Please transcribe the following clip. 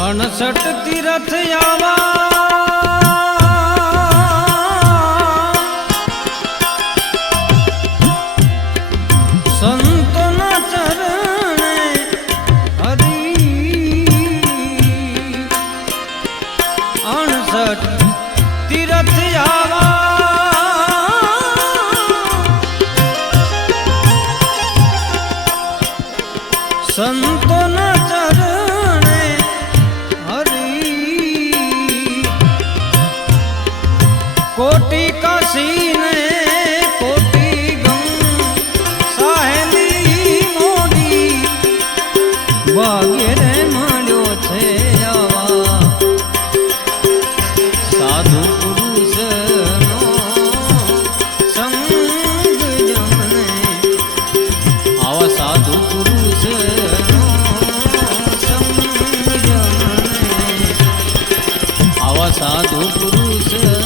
68 તીરથ આવા સંતોના ચરણે હરી 68 તીરથ આવા સંતોના ચરણે હરી કોટી કાશી ને કોટી ગંગ સાહેલી મોડી વગેરે મળ્યો છે આવા સાધુ પુરુષનો સંગ જમને આવા સાધુ પુરુષ આવા સાધુ પુરુષ